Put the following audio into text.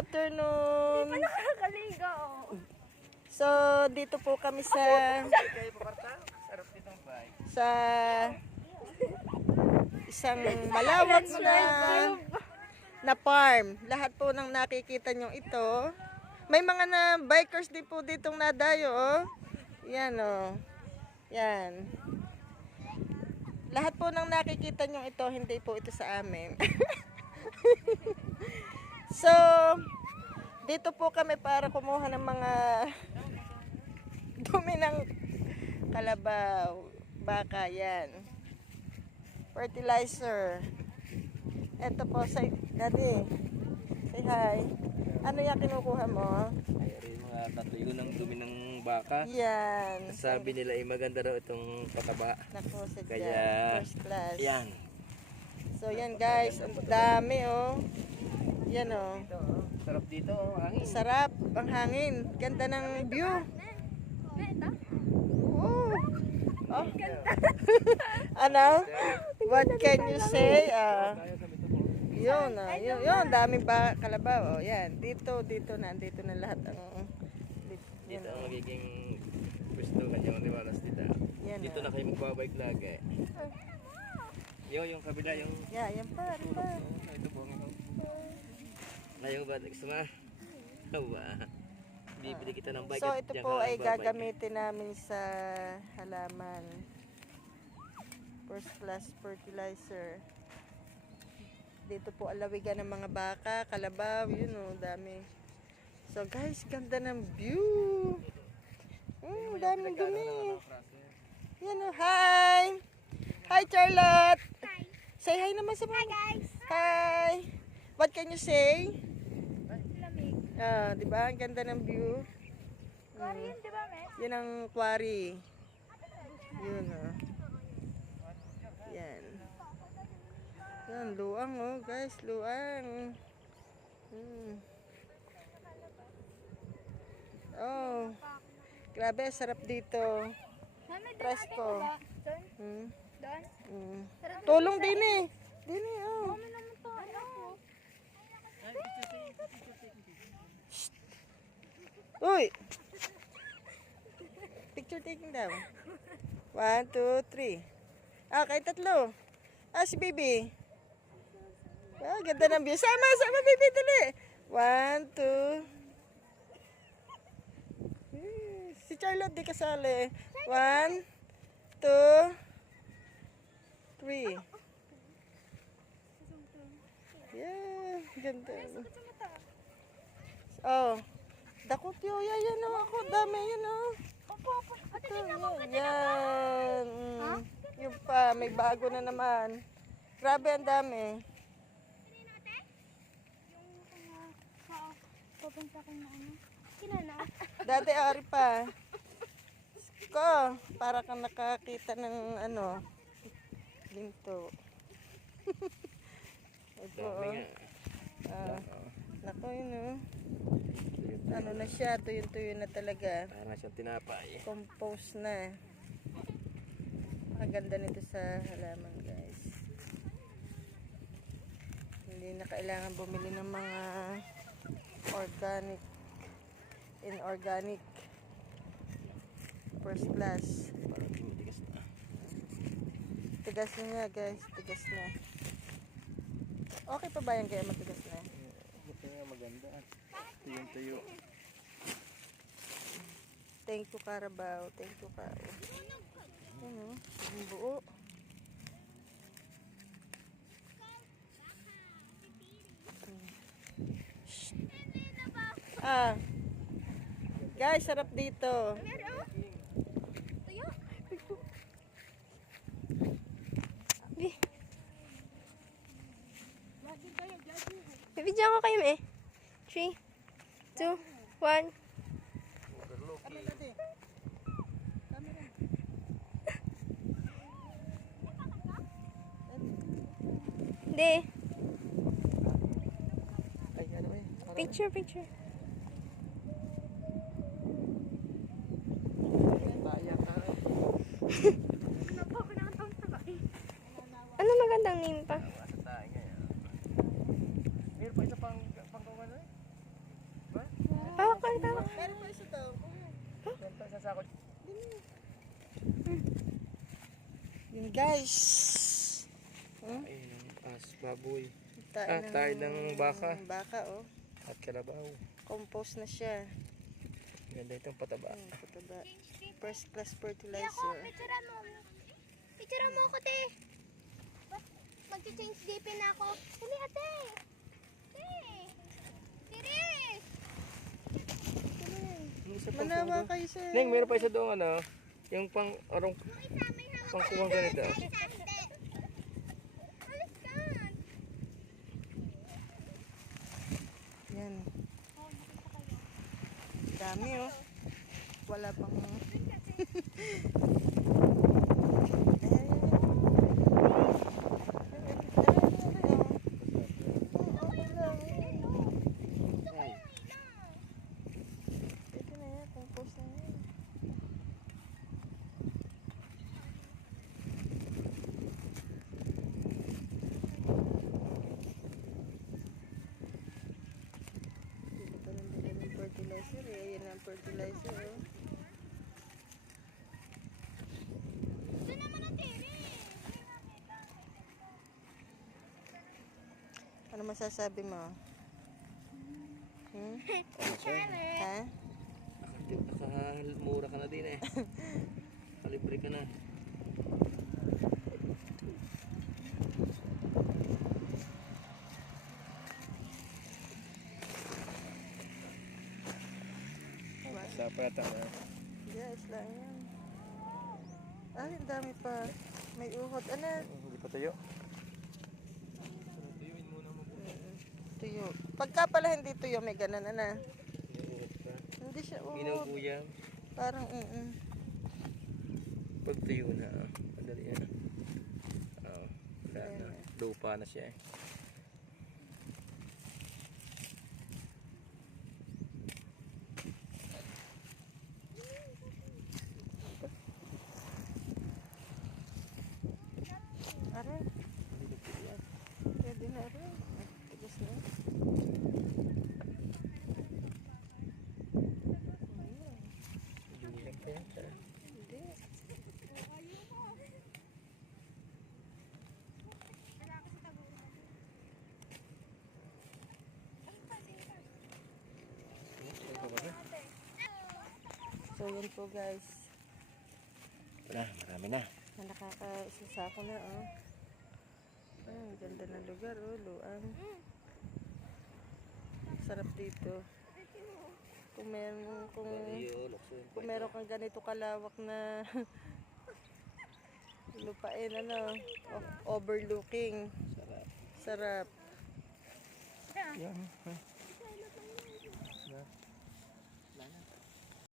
afternoon. Nakakaligo. So, dito po kami sa sa isang malawak na na farm. Lahat po ng nakikita nyo ito. May mga na bikers din po ditong nadayo, oh. Yan, oh. Yan. Lahat po ng nakikita nyo ito, hindi po ito sa amin. so, dito po kami para kumuha ng mga dumi ng kalabaw, baka, yan. Fertilizer. Ito po, say, daddy, say hi. Ano yung kinukuha mo? Ay, mga tatlo ang dumi ng baka. Yan. Sabi nila ay maganda raw itong pataba. Naku, sadya. Kaya, First class. Yan. So, yan guys. Ang dami, oh. Yan, oh. Sarap dito, oh. hangin. Sarap. Ang hangin. Ganda ng view. Oh. Oh. ano? What can you say? Po. yun, ah. Yun, yun. Daming ba kalabaw. Oh, yan. Dito, dito na. Dito na lahat ang... Dito, Dito ang magiging pwesto kanyang limalas dito. Yan, Dito ah. na kayo magbabike lagi. Yo, yung kabila, yung... Yeah, yan pa. Yan pa. Ito po. ito. Ngayon ba, gusto mo? Awa. Bibili kita ng bike So, ito po ay gagamitin namin sa halaman. First class fertilizer. Dito po alawigan ng mga baka, kalabaw, yun o, dami. So guys, ganda ng view. Mm, daming dumi. Yan o, hi! Hi Charlotte! Say hi naman sa mga. Hi guys! Hi! What can you say? Lamig. Ah, di ba? Ang ganda ng view. Korean, di ba, Mes? Yan ang quarry. Yun oh. Yan. Yan, luang oh guys, luang. Hmm. Oh. Grabe, sarap dito. Presko. Hmm. Doon? Hmm. Doon. Tulong din eh. Din eh, oh. Mami naman to. Ano? Uy! Picture taking daw. One, two, three. Ah, kay tatlo. Ah, si baby. Ah, ganda ng view. Sama, sama, baby, dali. One, two. Si Charlotte di kasali. One, two, three. Yeah, ganda. Oh. Dakot yo, yan, yan oh, ako, dami yan oh. Opo, opo. Ate, Ito, tingnan mo. yan. Mm. Yung pa, may bago na naman. Grabe, ang dami. Yung mga sa papunta ko na ano. Kinana. Dati ari pa. Ko, para kang nakakita ng ano, linto. Ito, Nga. Oo. nako yun oh. Ano na siya, tuyo-tuyo na talaga. Para siyang tinapay. Compose na. Ang ganda nito sa halaman, guys. Hindi na kailangan bumili ng mga organic inorganic first class. Parang tumitigas na. Tigas na niya, guys. Tigas na. Okay pa ba yan kaya matigas na? Ito nga maganda. Tuyong-tuyo. Thank you, Carabao. Thank you, Kao. Ano? Yung buo. Ah. Guys, sarap dito. Meron? Tuyo? Ko kayo eh. 3, 2, 1. Ano dati? Hindi. Picture, picture. Ano magandang name pa? Sa tayo ngayon. Meron pa isa pang pangkawan eh. Yun guys. Hmm? Ayun ang as, baboy. Tayo Ah, tayo ng baka. Baka oh. At kalabaw. Compost na siya. Ganda itong pataba. Hmm, pataba. First class Ako, fertilizer. picturean mo. Picturean mo ako, te. Mag-change na ako. Dali, ate. Te. Tiri. Yung isa pang Manawa kayo sa... Neng, meron pa isa doon ano. Yung pang arong pang kuwang ganito. Yan. Dami oh. Wala pang... Ito na yan, compost na yan. Hindi pa nang bili ng fertilizer eh. Ayan ang fertilizer oh. Doon naman ang tiri. Ano masasabi mo? Hmm? Ha? Nakamura ka na din eh. Kalibre ka na. Sa pata na. Yes, lang yan. Ay, ang dami pa. May uhot. Ano? Hindi pa tayo. Tuyo. Pagka pala hindi tuyo, may ganun ano. Hindi siya uhot. kuya. Parang, mm Pag tuyo na, ah, madali yan. Oo. Wala na. Lupa na siya eh. Aray. Pwede na rin. Tigas na. Ayun. Ah. Hindi. So, yun po guys. Wala, marami na. Na nakakaisa sa ako na, oh. Ay, ganda ng lugar, oh. Luang. Sarap dito. Kung meron, kung, kung meron kang ganito kalawak na lupain, ano, overlooking. Sarap. Sarap. Yan. ha?